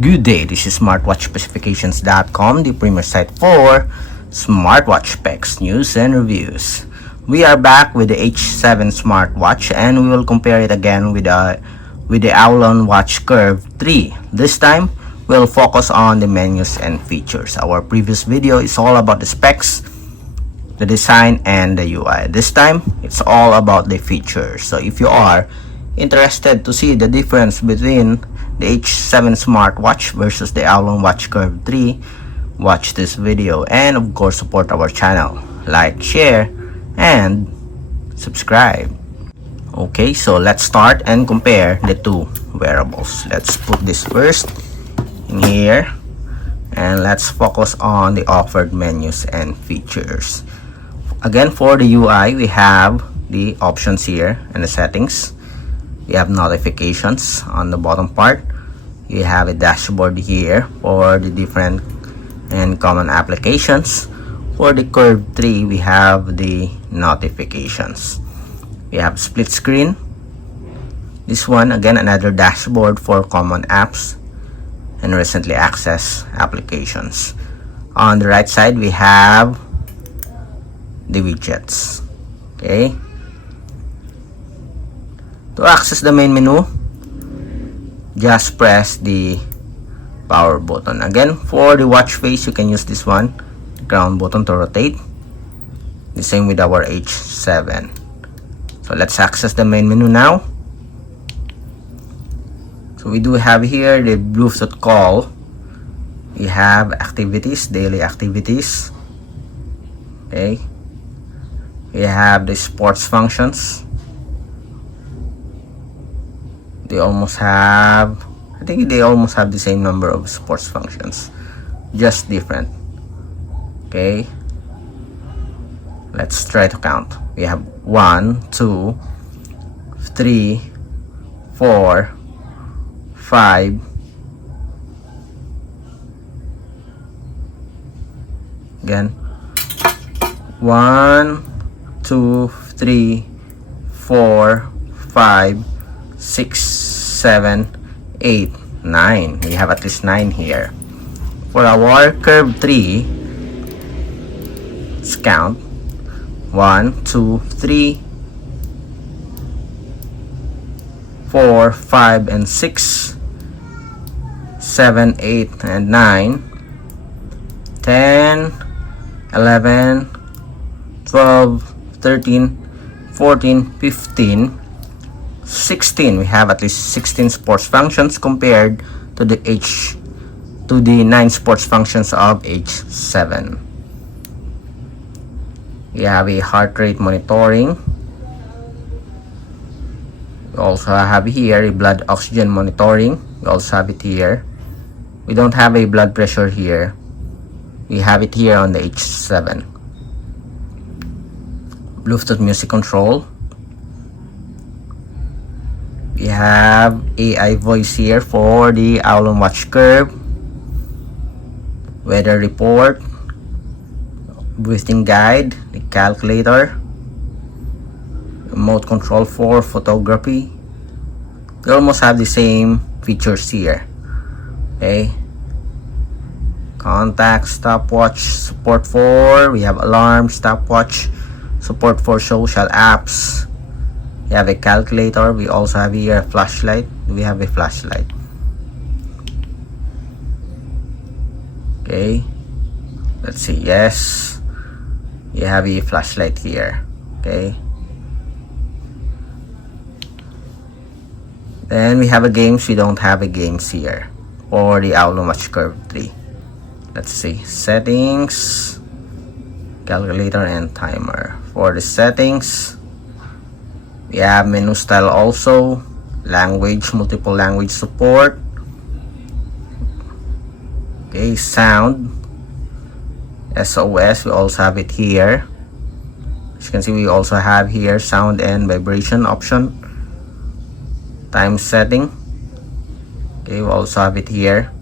Good day, this is smartwatchspecifications.com, the premier site for smartwatch specs, news, and reviews. We are back with the H7 smartwatch and we will compare it again with the AOLON Watch Curve 3. This time, we'll focus on the menus and features. Our previous video is all about the specs, the design, and the UI. This time, it's all about the features. So if you are interested to see the difference between the H7 smartwatch versus the AOLON Watch Curve 3, watch this video and of course support our channel. Like, share, and subscribe. Okay, so let's start and compare the two wearables. Let's put this first in here and let's focus on the offered menus and features. Again, for the UI, we have the options here and the settings. We have notifications on the bottom part. You have a dashboard here for the different and common applications. For the Curve 3, we have the notifications. We have split screen. This one, again, another dashboard for common apps and recently accessed applications. On the right side, we have the widgets. Okay. To access the main menu, just press the power button. Again, for the watch face, you can use this one, the crown button, to rotate. The same with our H7. So let's access the main menu now. So we do have here the Bluetooth call. We have activities, daily activities. Okay. We have the sports functions. They almost have, I think they almost have the same number of sports functions, just different. Okay, let's try to count. We have 1, 2, 3, 4, 5. Again, 1, 2, 3, 4, 5, 6, 7, 8, 9. We have at least 9 here. For our Curve 3, let's count. 1, 2, 3, 4, 5, and 6, 7, 8, and 9, 10, 11, 12, 13, 14, 15, 16. We have at least 16 sports functions compared to the 9 sports functions of H7. We have a heart rate monitoring. We also have here a blood oxygen monitoring. We also have it here. We don't have a blood pressure here. We have it here on the H7. Bluetooth music control. We have AI voice here for the AOLON Watch Curve. Weather report. Breathing guide. The calculator. Remote control for photography. They almost have the same features here. Okay. Contact, stopwatch, support for. We have alarm, stopwatch, support for social apps. We have a calculator. We also have here a flashlight. We have a flashlight. Okay. Let's see. Yes. We have a flashlight here. Okay. Then we have a games. We don't have a games here for the AOLON Watch Curve 3. Let's see. Settings, calculator, and timer. For the settings, we have menu style also, language, multiple language support. Okay, sound, SOS, we also have it here. As you can see, we also have here sound and vibration option. Time setting. Okay, we also have it here.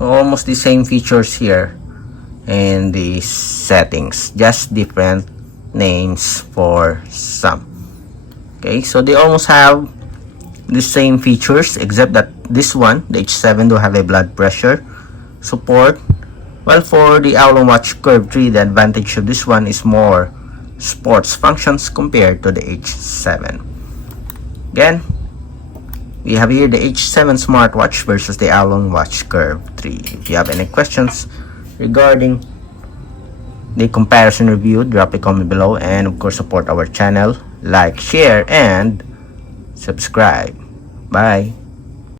Almost the same features here in the settings, just different names for some. Okay, so they almost have the same features except that This one, the H7, do have a blood pressure support. While for the AOLON Watch Curve 3, the advantage of this one is more sports functions compared to the H7. Again, we have here the H7 smartwatch versus the AOLON Watch Curve 3. If you have any questions regarding the comparison review, drop a comment below, and of course support our channel, like, share, and subscribe. Bye.